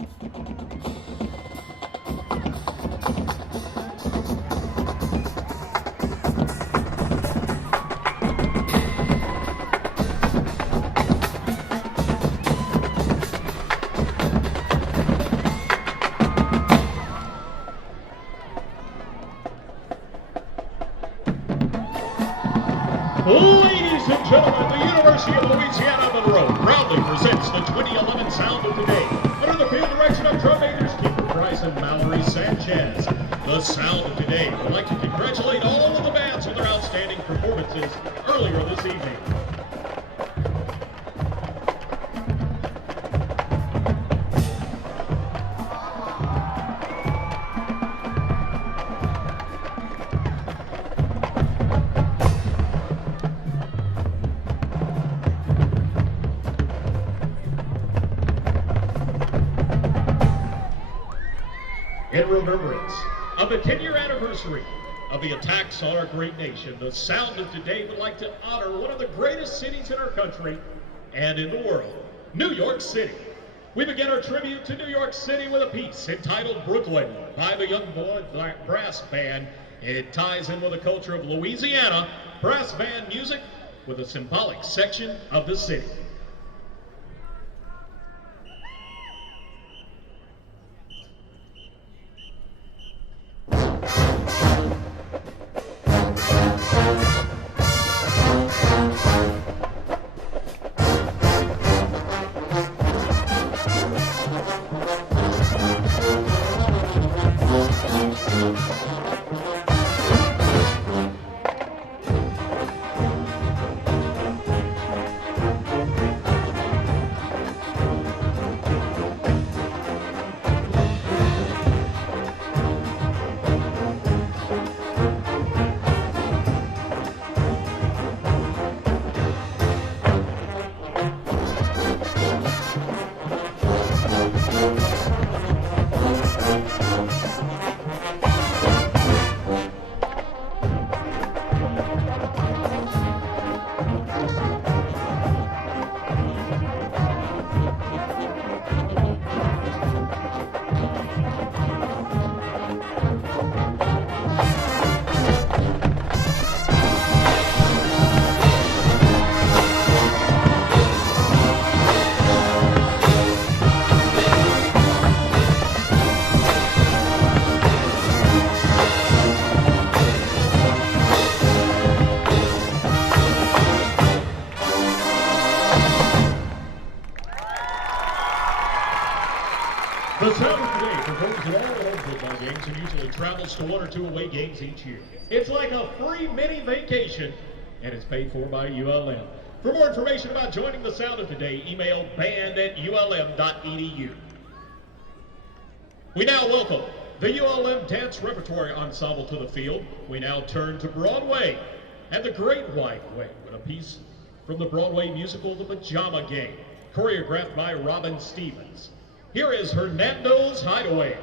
Ladies and gentlemen, the University of Louisiana-Monroe proudly presents the 2011 Sound of the Day under the field direction of drum majors Keeper Price and Mallory Sanchez. The Sound of Today would like to congratulate all of the bands on their outstanding performances earlier this evening. In remembrance of the 10-year anniversary of the attacks on our great nation, the Sound of Today would like to honor one of the greatest cities in our country and in the world, New York City. We begin our tribute to New York City with a piece entitled Brooklyn by the Youngblood Brass Band. It ties in with the culture of Louisiana, brass band music with a symbolic section of the city. The Sound of Today performs at all home football games and usually travels to one or two away games each year. It's like a free mini vacation, and it's paid for by ULM. For more information about joining the Sound of Today, email band@ulm.edu. We now welcome the ULM Dance Repertory Ensemble to the field. We now turn to Broadway and the Great White Way with a piece from the Broadway musical The Pajama Game, choreographed by Robin Stevens. Here is Hernando's Hideaway.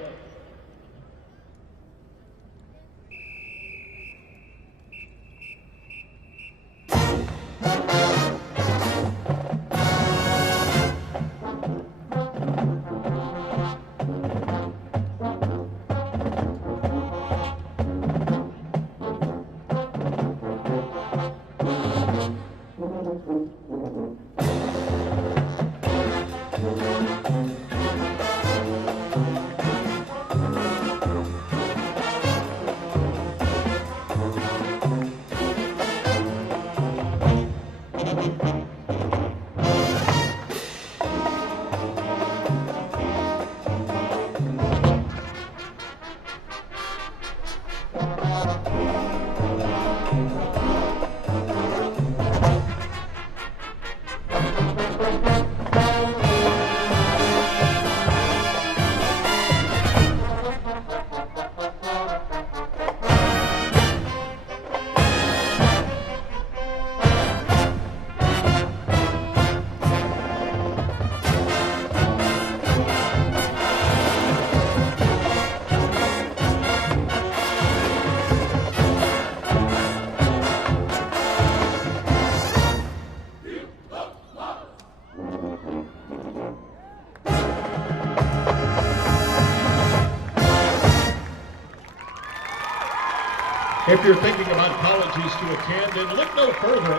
If you're thinking about colleges to attend, then look no further.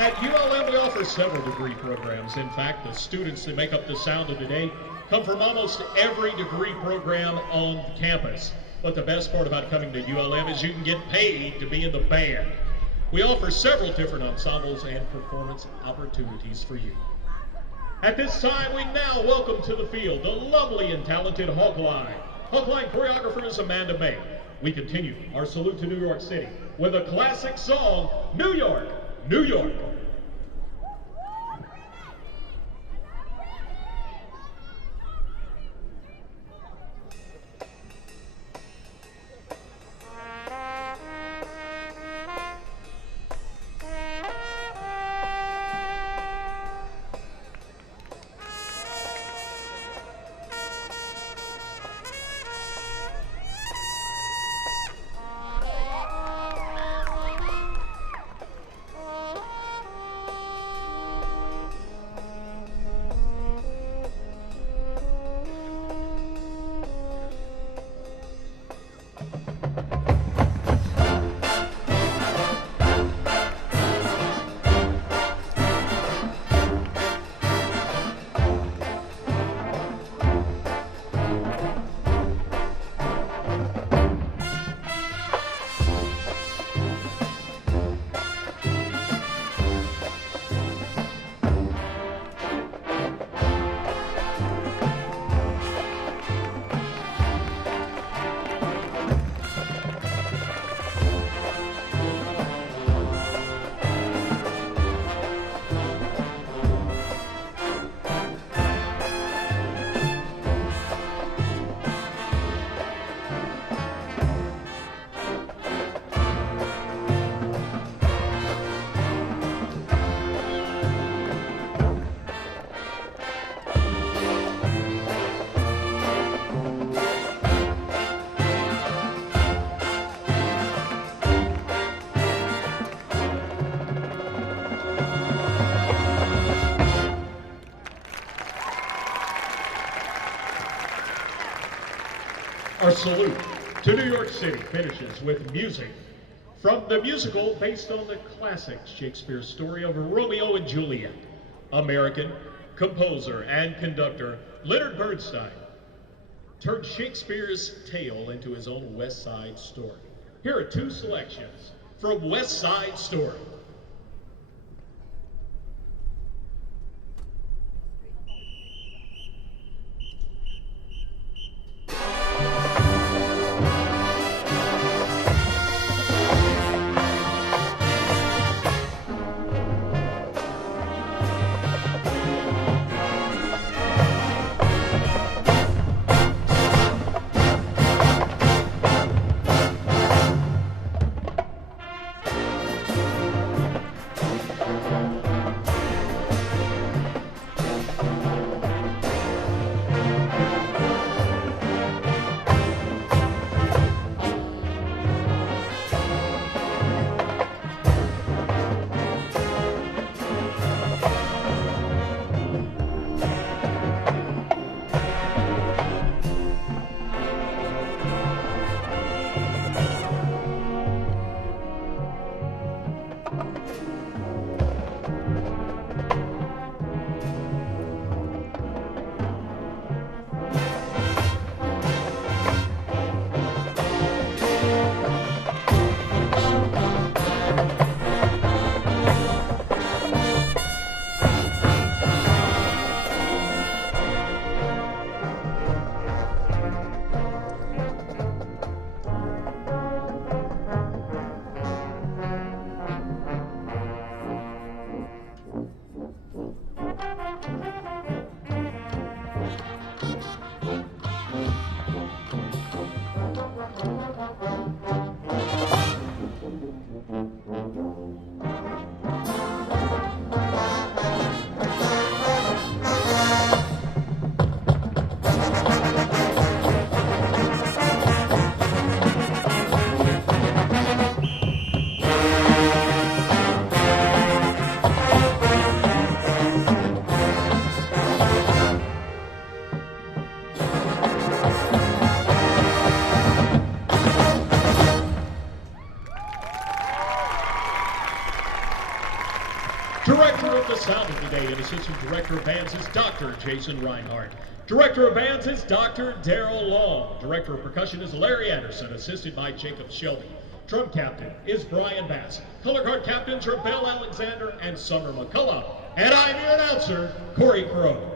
At ULM, we offer several degree programs. In fact, the students that make up the sound of today come from almost every degree program on campus. But the best part about coming to ULM is you can get paid to be in the band. We offer several different ensembles and performance opportunities for you. At this time, we now welcome to the field the lovely and talented Hawkline. Hawkline choreographer is Amanda May. We continue our salute to New York City with a classic song, New York, New York. Our salute to New York City finishes with music from the musical based on the classic Shakespeare story of Romeo and Juliet. American composer and conductor Leonard Bernstein turned Shakespeare's tale into his own West Side Story. Here are two selections from West Side Story. the sound of today and Assistant Director of Bands is Dr. Jason Rinehart. Director of Bands is Dr. Darrell Long. Director of Percussion is Larry Anderson, assisted by Jacob Shelby. Drum Captain is Brian Bass. Color Guard Captains are Bell Alexander and Summer McCullough. And I'm your announcer, Corey Crow.